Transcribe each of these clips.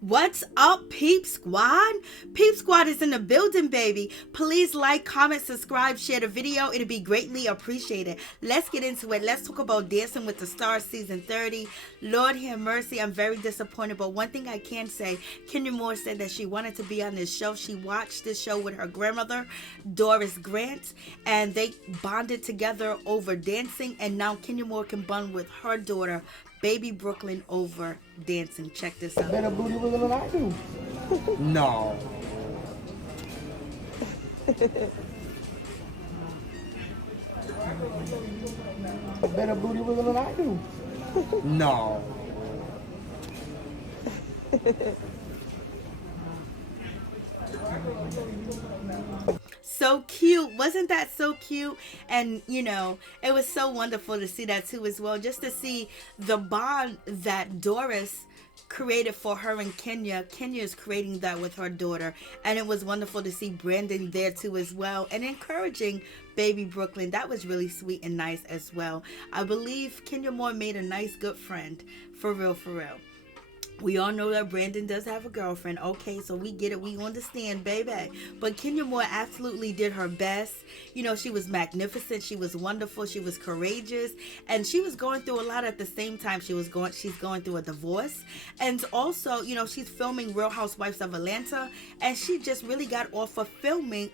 What's up, Peep Squad? Peep Squad is in the building, baby. Please like, comment, subscribe, share the video. It'd be greatly appreciated. Let's get into it. Let's talk about Dancing with the Stars season 30. Lord have mercy, I'm very disappointed. But one thing I can say, Kenya Moore said that she wanted to be on this show. She watched this show with her grandmother, Doris Grant, and they bonded together over dancing. And now Kenya Moore can bond with her daughter, Baby Brooklyn, over dancing. Check this out. Better booty wiggle than I do. No. Better booty wiggle than I do. No. So cute. Wasn't that so cute? And you know, it was so wonderful to see that too as well, just to see the bond that Doris created for her and Kenya. Kenya is creating that with her daughter, and it was wonderful to see Brandon there too as well, and encouraging Baby Brooklyn. That was really sweet and nice as well. I believe Kenya Moore made a nice good friend, for real, for real. We all know that Brandon does have a girlfriend. Okay, so we get it. We understand, baby. But Kenya Moore absolutely did her best. You know, she was magnificent. She was wonderful. She was courageous. And she was going through a lot at the same time. She's going through a divorce. And also, you know, she's filming Real Housewives of Atlanta. And she just really got off of filming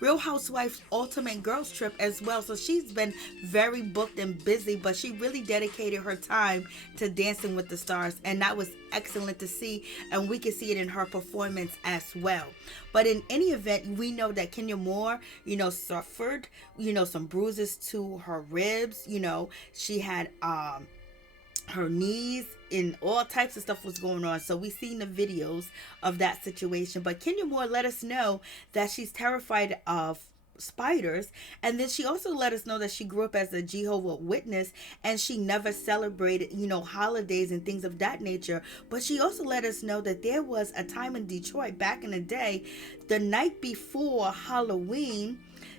Real Housewives Ultimate Girls Trip as well. So she's been very booked and busy. But she really dedicated her time to Dancing with the Stars. And that was excellent to see, and we can see it in her performance as well. But in any event, we know that Kenya Moore, you know, suffered, you know, some bruises to her ribs. You know, she had her knees, and all types of stuff was going on. So we seen the videos of that situation. But Kenya Moore let us know that she's terrified of spiders, and then she also let us know that she grew up as a Jehovah's Witness, and she never celebrated, you know, holidays and things of that nature. But she also let us know that there was a time in Detroit back in the day, the night before Halloween,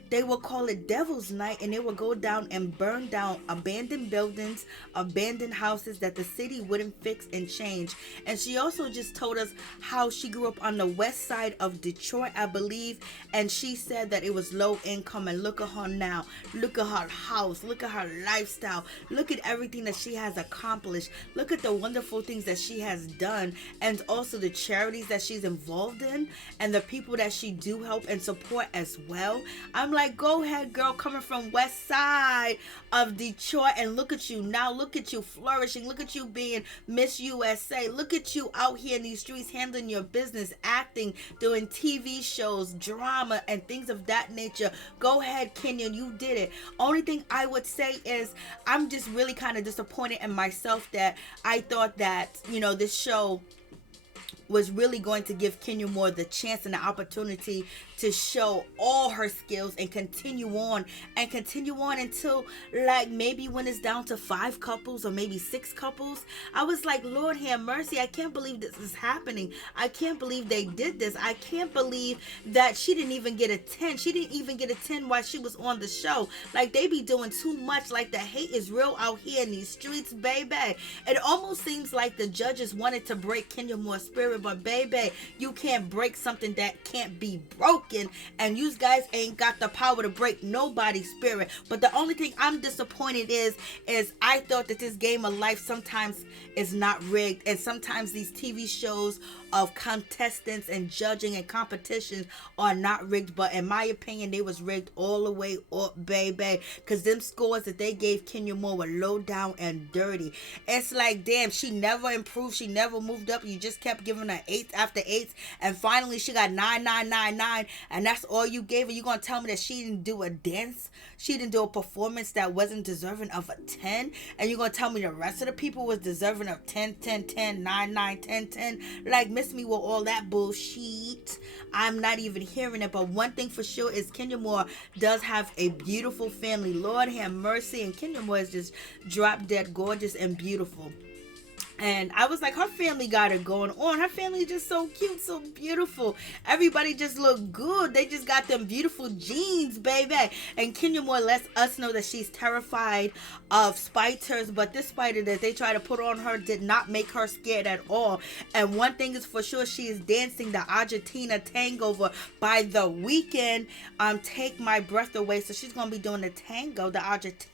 they would call it Devil's Night, and they would go down and burn down abandoned buildings, abandoned houses that the city wouldn't fix and change. And she also just told us how she grew up on the west side of Detroit, I believe, and she said that it was low income. And look at her now. Look at her house. Look at her lifestyle. Look at everything that she has accomplished. Look at the wonderful things that she has done, and also the charities that she's involved in, and the people that she do help and support as well. I'm like, go ahead, girl, coming from west side of Detroit, and look at you now. Look at you flourishing. Look at you being Miss USA. Look at you out here in these streets handling your business, acting, doing TV shows, drama, and things of that nature. Go ahead, Kenya, you did it. Only thing I would say is I'm just really kind of disappointed in myself that I thought that, you know, this show was really going to give Kenya Moore the chance and the opportunity to show all her skills and continue on until, like, maybe when it's down to 5 couples or maybe 6 couples. I was like, Lord have mercy, I can't believe this is happening. I can't believe they did this. I can't believe that she didn't even get a 10. She didn't even get a 10 while she was on the show. Like, they be doing too much. Like, the hate is real out here in these streets, baby. It almost seems like the judges wanted to break Kenya Moore's spirit, but baby, you can't break something that can't be broken. And you guys ain't got the power to break nobody's spirit. But the only thing I'm disappointed is I thought that this game of life sometimes is not rigged, and sometimes these TV shows of contestants and judging and competitions are not rigged. But in my opinion, they was rigged all the way up, baby, because them scores that they gave Kenya Moore were low down and dirty. It's like, damn, she never improved, she never moved up. You just kept giving her 8 after 8, and finally she got 9, 9, 9, 9, and that's all you gave her. You gonna tell me that she didn't do a dance, she didn't do a performance that wasn't deserving of a 10, and you gonna tell me the rest of the people was deserving of 10, 10, 10, 9, 9, 10, 10? Like, miss me with all that bullshit. I'm not even hearing it. But one thing for sure is Kenya Moore does have a beautiful family. Lord have mercy. And Kenya Moore is just drop dead gorgeous and beautiful. And I was like, her family got it going on. Her family is just so cute, so beautiful. Everybody just look good. They just got them beautiful genes, baby. And Kenya Moore lets us know that she's terrified of spiders, but this spider that they try to put on her did not make her scared at all. And one thing is for sure, she is dancing the Argentina Tango by the weekend. Take my breath away. So she's gonna be doing the tango, the Argentina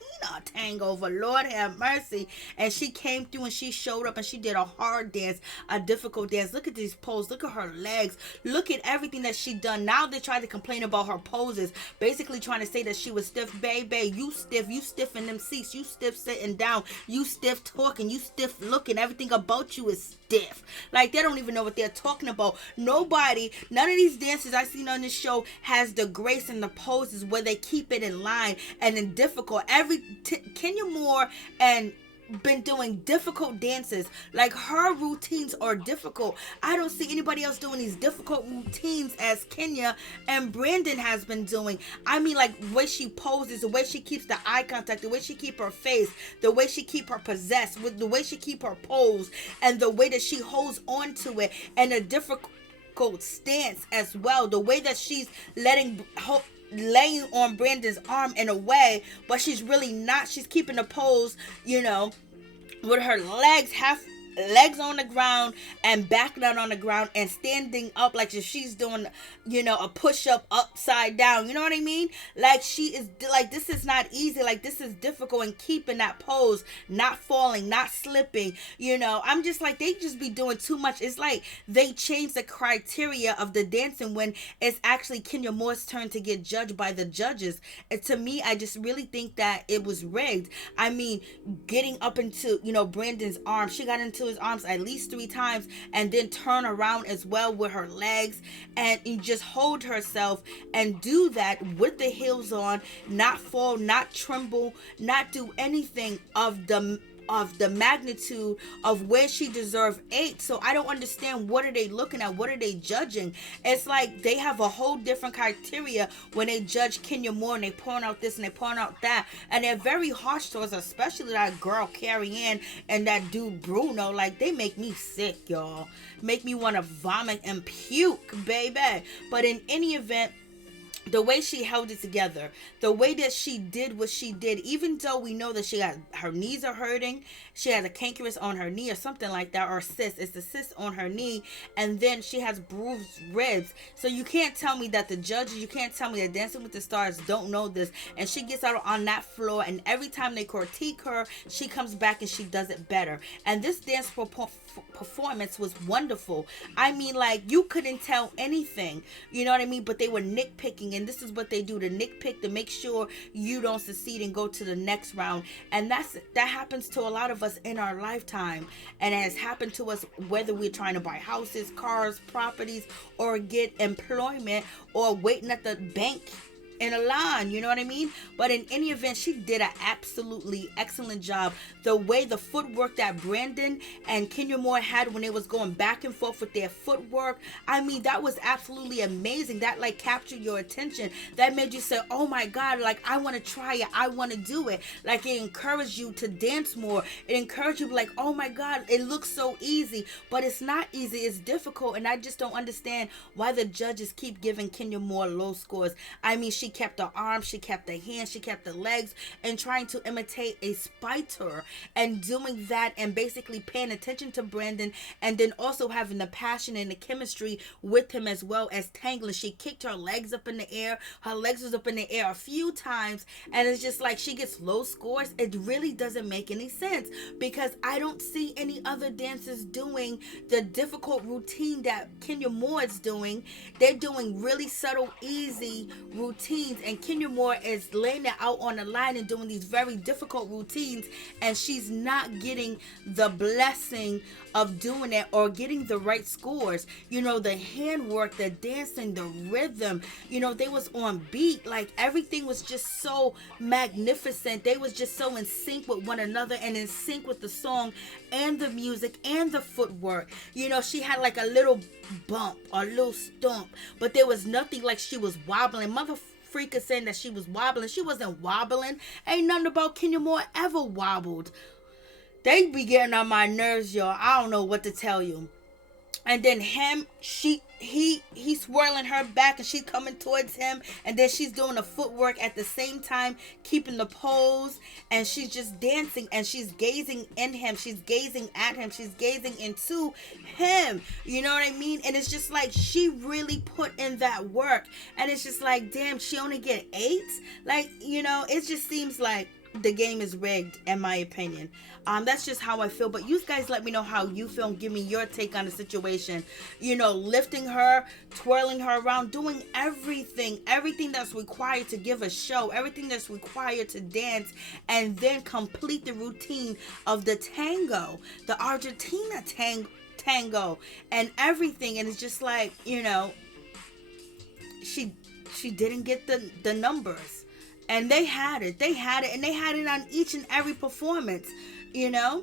Tango. Lord have mercy. And she came through and she showed up and she did a hard dance, a difficult dance. Look at these poses. Look at her legs. Look at everything that she done. Now they try to complain about her poses, basically trying to say that she was stiff. Baby, you stiff in them seats, you stiff sitting down, you stiff talking, you stiff looking. Everything about you is stiff. Like, they don't even know what they're talking about. None of these dancers I seen on this show has the grace and the poses where they keep it in line and in difficult. Kenya Moore and been doing difficult dances. Like, her routines are difficult. I don't see anybody else doing these difficult routines as Kenya and Brandon has been doing. I mean, like, the way she poses, the way she keeps the eye contact, the way she keep her face, the way she keep her possessed, with the way she keep her pose, and the way that she holds on to it, and the difficult stance as well, the way that she's laying on Brandon's arm in a way, but she's really not. She's keeping the pose, with her legs on the ground and back down on the ground and standing up like if she's doing, a push-up upside down. You know what I mean? Like, she is like, this is not easy. Like, this is difficult, and keeping that pose, not falling, not slipping. I'm just like, they just be doing too much. It's like they changed the criteria of the dancing when it's actually Kenya Moore's turn to get judged by the judges. And to me, I just really think that it was rigged. I mean, getting up into, Brandon's arm, she got into his arms at least 3 times and then turn around as well with her legs and just hold herself and do that with the heels on, not fall, not tremble, not do anything of the magnitude of where she deserved 8. So I don't understand, what are they looking at? What are they judging? It's like they have a whole different criteria when they judge Kenya Moore, and they point out this and they point out that, and they're very harsh towards her, especially that girl Carrie Ann and that dude Bruno. Like, they make me sick, y'all. Make me want to vomit and puke, baby. But in any event, the way she held it together, the way that she did what she did, even though we know that her knees are hurting, she has a cankerous on her knee or something like that, or a cyst. It's a cyst on her knee, and then she has bruised ribs. So you can't tell me that the judges, you can't tell me that Dancing with the Stars don't know this. And she gets out on that floor, and every time they critique her, she comes back and she does it better. And this dance performance was wonderful. I mean, like, you couldn't tell anything, you know what I mean? But they were nitpicking, and this is what they do, to nitpick, to make sure you don't succeed and go to the next round. And that happens to a lot of us in our lifetime, and it has happened to us whether we're trying to buy houses, cars, properties, or get employment, or waiting at the bank in a line, you know what I mean? But in any event, she did an absolutely excellent job. The way the footwork that Brandon and Kenya Moore had when they was going back and forth with their footwork, I mean, that was absolutely amazing. That, like, captured your attention. That made you say, oh my God, like, I want to try it, I want to do it. Like, it encouraged you to dance more. It encouraged you, like, oh my God, it looks so easy, but it's not easy, it's difficult. And I just don't understand why the judges keep giving Kenya Moore low scores. I mean, she kept the arms, she kept the hands, she kept the legs, and trying to imitate a spider, and doing that, and basically paying attention to Brandon, and then also having the passion and the chemistry with him as well as tangling. She kicked her legs up in the air. Her legs was up in the air a few times, and it's just like she gets low scores. It really doesn't make any sense, because I don't see any other dancers doing the difficult routine that Kenya Moore is doing. They're doing really subtle, easy routines, and Kenya Moore is laying it out on the line and doing these very difficult routines, and she's not getting the blessing of doing it or getting the right scores. The handwork, the dancing, the rhythm, they was on beat. Like, everything was just so magnificent. They was just so in sync with one another, and in sync with the song and the music and the footwork. She had like a little bump or a little stomp, but there was nothing like she was wobbling. Freak is saying that she was wobbling. She wasn't wobbling. Ain't nothing about Kenya Moore ever wobbled. They be getting on my nerves, y'all. I don't know what to tell you. And then he's swirling her back, and she's coming towards him, and then she's doing the footwork at the same time, keeping the pose, and she's just dancing, and she's gazing in him, she's gazing at him, she's gazing into him. You know what I mean? And it's just like she really put in that work, and it's just like, damn, she only get 8. Like, you know, it just seems like the game is rigged, in my opinion. That's just how I feel. But you guys let me know how you feel. Give me your take on the situation. You know, lifting her, twirling her around, doing everything that's required to give a show, everything that's required to dance, and then complete the routine of the tango, the Argentina tango, and everything. And it's just like, you know, she didn't get the numbers. And they had it, and they had it on each and every performance, you know?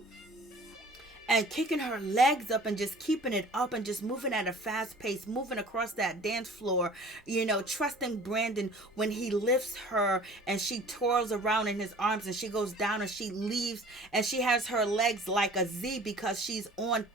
And kicking her legs up and just keeping it up and just moving at a fast pace, moving across that dance floor, you know, trusting Brandon when he lifts her and she twirls around in his arms and she goes down and she leaves and she has her legs like a Z because she's on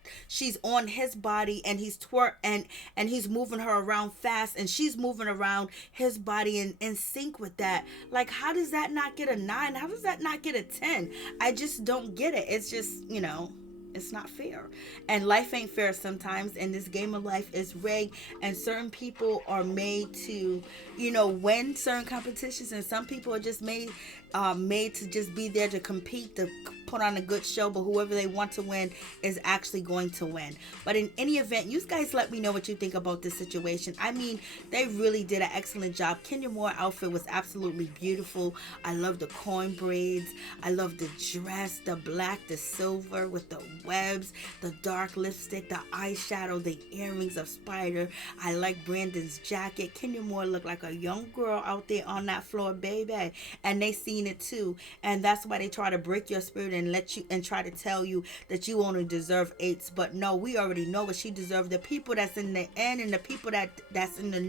his body and he's and he's moving her around fast and she's moving around his body in sync with that. Like, how does that not get a 9? How does that not get a 10? I just don't get it. It's just, you know, it's not fair, and life ain't fair sometimes, and this game of life is rigged, and certain people are made to, you know, win certain competitions, and some people are just made to just be there to compete, to put on a good show, but whoever they want to win is actually going to win. But in any event, you guys let me know what you think about this situation. I mean, they really did an excellent job. Kenya Moore outfit was absolutely beautiful. I love the coin braids. I love the dress, the black, the silver with the webs, the dark lipstick, the eyeshadow, the earrings of spider. I like Brandon's jacket. Kenya Moore looked like a young girl out there on that floor, baby. And they seen it too. And that's why they try to break your spirit and let you and try to tell you that you only deserve 8s. But no, we already know what she deserved. The people that's in the end and the people that's in the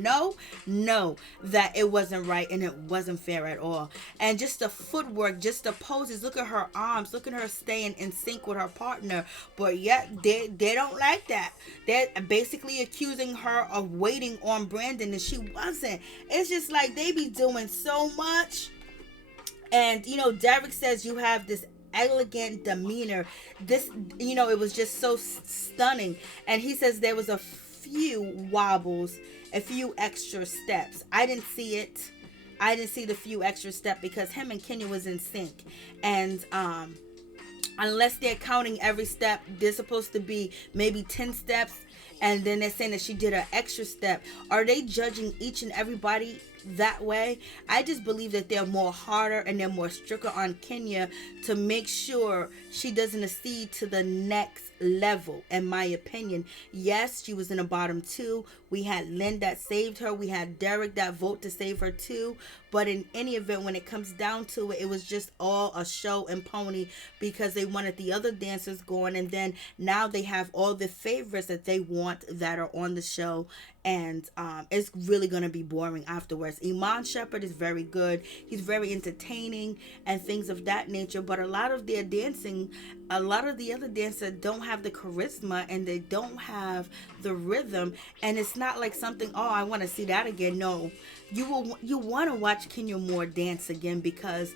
know that it wasn't right and it wasn't fair at all. And just the footwork, just the poses, look at her arms, look at her staying in sync with her partner. But yet they don't like that. They're basically accusing her of waiting on Brandon and she wasn't. It's just like they be doing so much. And you know, Derek says you have this elegant demeanor. This, you know, it was just so stunning. And he says there was a few wobbles, a few extra steps. I didn't see it. I didn't see the few extra steps because him and Kenya was in sync. And unless they're counting every step, there's supposed to be maybe 10 steps. And then they're saying that she did an extra step. Are they judging each and everybody that way? I just believe that they're more harder and they're more stricter on Kenya to make sure she doesn't accede to the next level, in my opinion. Yes, she was in the bottom 2. We had Lynn that saved her. We had Derek that vote to save her too. But in any event, when it comes down to it, it was just all a show and pony because they wanted the other dancers going. And then now they have all the favorites that they want that are on the show. And it's really going to be boring afterwards. Iman Shepherd is very good. He's very entertaining and things of that nature. But a lot of their dancing, a lot of the other dancers don't have the charisma and they don't have the rhythm. And it's not like something, oh, I want to see that again. No, you want to watch Kenya Moore dance again because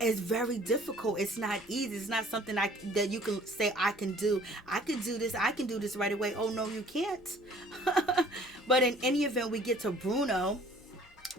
it's very difficult. It's not easy. It's not something that you can say, I can do. I can do this. I can do this right away. Oh, no, you can't. But in any event, we get to Bruno.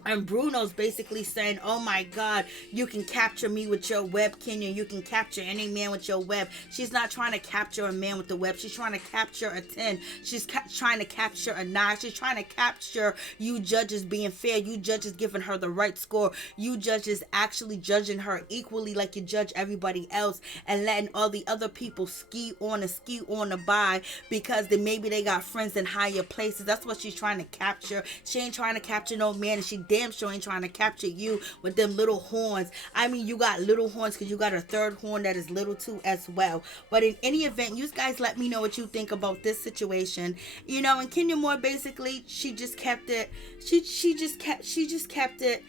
And Bruno's basically saying, oh my God, you can capture me with your web, Kenya. You can capture any man with your web. She's not trying to capture a man with the web. She's trying to capture a 10. She's trying to capture a 9. She's trying to capture you judges being fair. You judges giving her the right score. You judges actually judging her equally like you judge everybody else and letting all the other people ski on the by because maybe they got friends in higher places. That's what she's trying to capture. She ain't trying to capture no man, and she damn sure ain't trying to capture you with them little horns. I mean, you got little horns because you got a third horn that is little too as well. But in any event, you guys let me know what you think about this situation. You know, and Kenya Moore basically, she just kept it. She just kept it,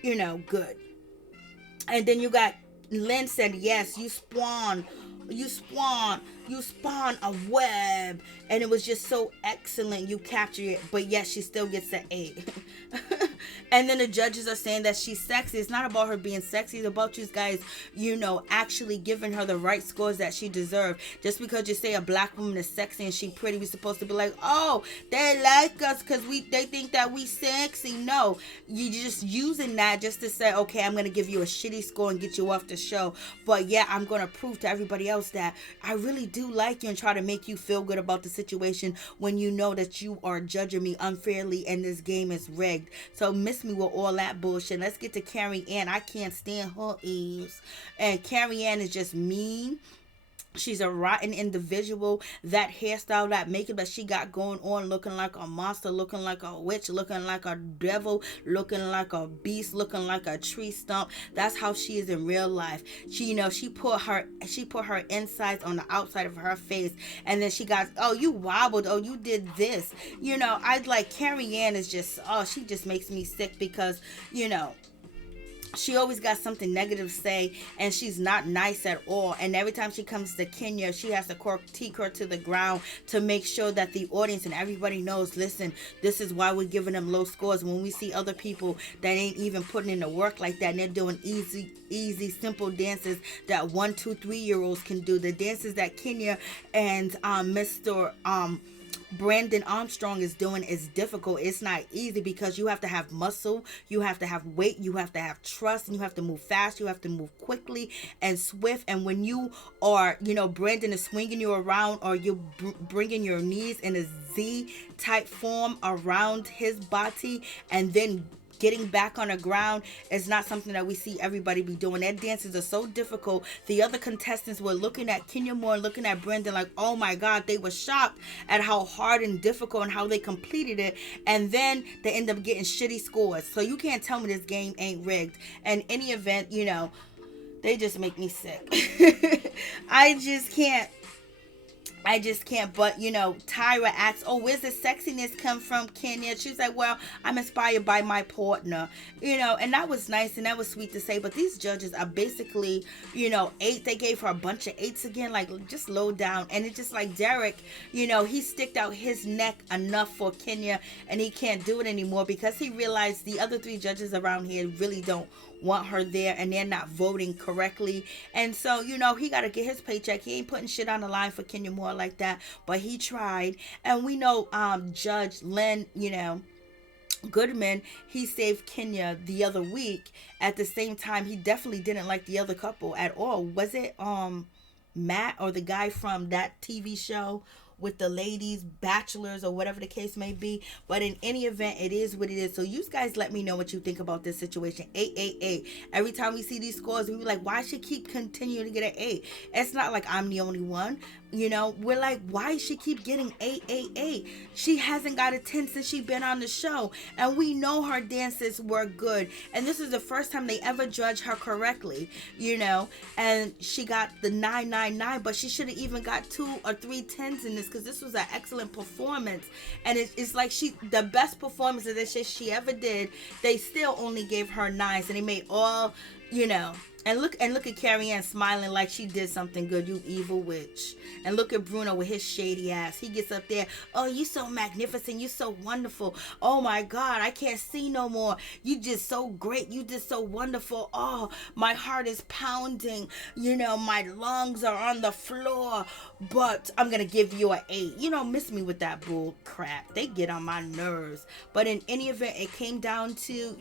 you know, good. And then you got Lynn said, yes, you spawn you spawn a web, and it was just so excellent. You capture it, but yet she still gets an 8. And then the judges are saying that she's sexy. It's not about her being sexy. It's about you guys, actually giving her the right scores that she deserves. Just because you say a black woman is sexy and she pretty, we're supposed to be like, oh, they like us because they think that we sexy. No, you're just using that just to say, okay, I'm going to give you a shitty score and get you off the show. But yeah, I'm going to prove to everybody else that I really do like you and try to make you feel good about the situation when you know that you are judging me unfairly and this game is rigged. So miss me with all that bullshit. Let's get to Carrie Ann. I can't stand her ears. And Carrie Ann is just mean. She's a rotten individual. That hairstyle, that makeup that she got going on, looking like a monster, looking like a witch, looking like a devil, looking like a beast, looking like a tree stump. That's how she is in real life. She put her insides on the outside of her face, and then she got, oh, you wobbled, oh, you did this. I like Carrie Ann is just, oh, she just makes me sick because, she always got something negative to say, and she's not nice at all. And every time she comes to Kenya, she has to critique her to the ground to make sure that the audience and everybody knows, listen, this is why we're giving them low scores. When we see other people that ain't even putting in the work like that, and they're doing easy, simple dances that 1, 2, 3-year-olds can do. The dances that Kenya and Mr. Brandon Armstrong is doing is difficult. It's not easy because you have to have muscle, you have to have weight, you have to have trust, and you have to move fast, you have to move quickly and swift. And when you are, Brandon is swinging you around, or you're bringing your knees in a Z type form around his body and then getting back on the ground is not something that we see everybody be doing. Their dances are so difficult. The other contestants were looking at Kenya Moore, looking at Brandon like, oh my God, they were shocked at how hard and difficult and how they completed it. And then they end up getting shitty scores. So you can't tell me this game ain't rigged. And any event, they just make me sick. I just can't. But Tyra asks, oh, where's the sexiness come from, Kenya? She's like, well, I'm inspired by my partner, and that was nice and that was sweet to say. But these judges are basically, 8. They gave her a bunch of 8s again, like just low down. And it's just like Derek, he sticked out his neck enough for Kenya, and he can't do it anymore because he realized the other 3 judges around here really don't want her there, and they're not voting correctly. And so he got to get his paycheck. He ain't putting shit on the line for Kenya Moore like that, but he tried. And we know Judge Len Goodman, he saved Kenya the other week. At the same time, he definitely didn't like the other couple at all. Was it Matt or the guy from that TV show with the ladies, bachelors, or whatever the case may be? But in any event, it is what it is. So you guys let me know what you think about this situation. 8. Every time we see these scores, we be like, why should she keep continuing to get an 8? It's not like I'm the only one. We're like, why does she keep getting 8? She hasn't got a 10 since she been on the show, and we know her dances were good, and this is the first time they ever judged her correctly, and she got the 9, but she should have even got 2 or 3 10s in this, because this was an excellent performance. And it's like the best performance of this shit she ever did. They still only gave her 9s, and they made all, And look at Carrie Ann smiling like she did something good, you evil witch. And look at Bruno with his shady ass. He gets up there, oh, you so magnificent, you so wonderful. Oh my God, I can't see no more. You just so great, you just so wonderful. Oh, my heart is pounding. My lungs are on the floor, but I'm gonna give you an 8. Miss me with that bull crap. They get on my nerves. But in any event, it came down to,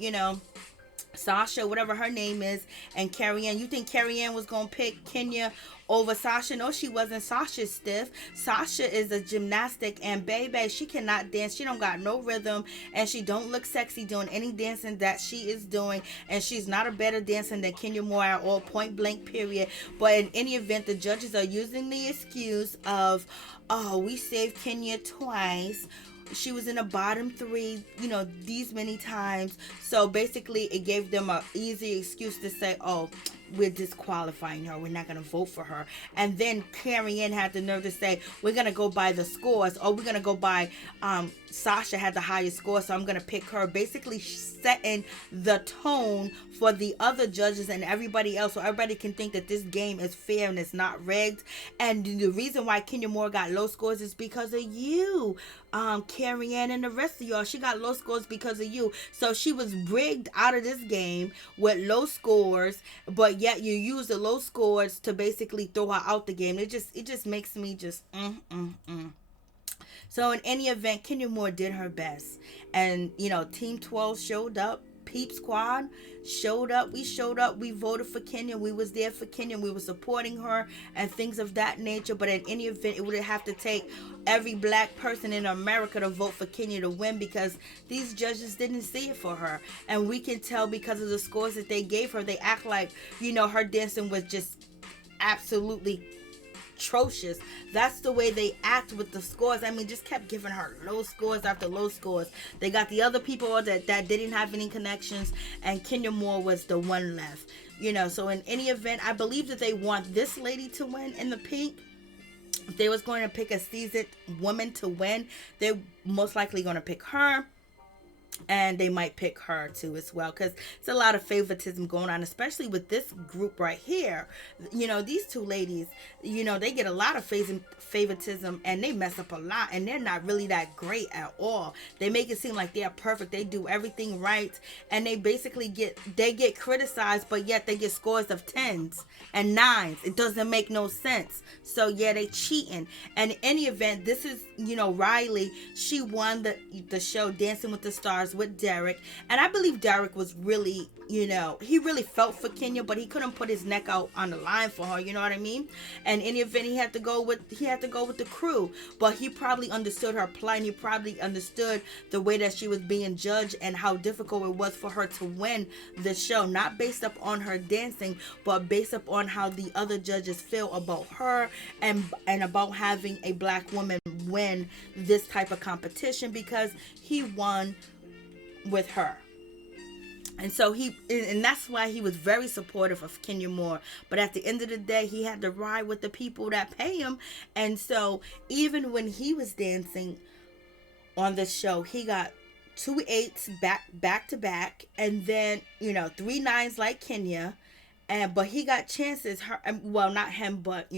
Sasha, whatever her name is, and Carrie Ann. You think Carrie Ann was going to pick Kenya over Sasha? No, she wasn't. Sasha's stiff. Sasha is a gymnastic, and baby, she cannot dance. She don't got no rhythm, and she don't look sexy doing any dancing that she is doing, and she's not a better dancer than Kenya Moore at all, point blank, period. But in any event, the judges are using the excuse of, oh, we saved Kenya twice. She was in the bottom 3, these many times. So basically, it gave them an easy excuse to say, oh, we're disqualifying her. We're not going to vote for her. And then Carrie Ann had the nerve to say, we're going to go by the scores, or we're going to go by Sasha had the highest score, so I'm going to pick her. Basically setting the tone for the other judges and everybody else, so everybody can think that this game is fair and it's not rigged. And the reason why Kenya Moore got low scores is because of you, Carrie Ann, and the rest of y'all. She got low scores because of you. So she was rigged out of this game with low scores, but yet you use the low scores to basically throw her out the game. It just makes me just So in any event, Kenya Moore did her best. And, Team 12 showed up. Peep Squad showed up. We showed up. We voted for Kenya. We was there for Kenya. We were supporting her and things of that nature. But in any event, it would have to take every black person in America to vote for Kenya to win, because these judges didn't see it for her. And we can tell because of the scores that they gave her. They act like, her dancing was just absolutely atrocious. That's the way they act with the scores. I mean, just kept giving her low scores after low scores. They got the other people that didn't have any connections, and Kenya Moore was the one left. So in any event, I believe that they want this lady to win in the pink. If they was going to pick a seasoned woman to win, they're most likely going to pick her. And they might pick her too as well, because it's a lot of favoritism going on, especially with this group right here. These two ladies, they get a lot of favoritism, and they mess up a lot, and they're not really that great at all. They make it seem like they're perfect. They do everything right, and they basically get criticized, but yet they get scores of 10s and 9s. It doesn't make no sense. So yeah, they cheating. And in any event, this is, Riley. She won the show Dancing with the Stars with Derek, and I believe Derek was really, he really felt for Kenya, but he couldn't put his neck out on the line for her. You know what I mean? And in any event, he had to go with the crew, but he probably understood her plight. And he probably understood the way that she was being judged and how difficult it was for her to win the show, not based up on her dancing, but based up on how the other judges feel about her and about having a black woman win this type of competition, because he won with her. And so and that's why he was very supportive of Kenya Moore. But at the end of the day, he had to ride with the people that pay him. And so even when he was dancing on the show, he got 2 8s back to back, and then 3 9s like Kenya. But he got chances. Well, not him, but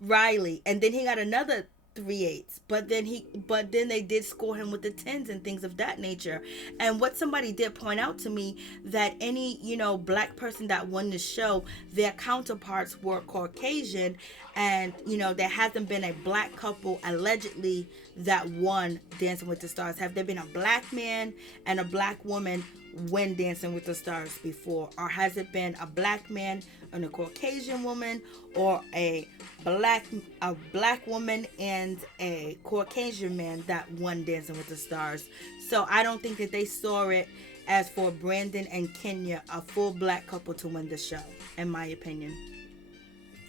Riley. And then he got another 3 8s, but then they did score him with the 10s and things of that nature. And what somebody did point out to me, that any black person that won the show, their counterparts were Caucasian, and there hasn't been a black couple allegedly that won Dancing with the Stars. Have there been a black man and a black woman win Dancing with the Stars before? Or has it been a black man and a Caucasian woman, or a black woman and a Caucasian man that won Dancing with the Stars? So I don't think that they saw it as for Brandon and Kenya, a full black couple to win the show, in my opinion.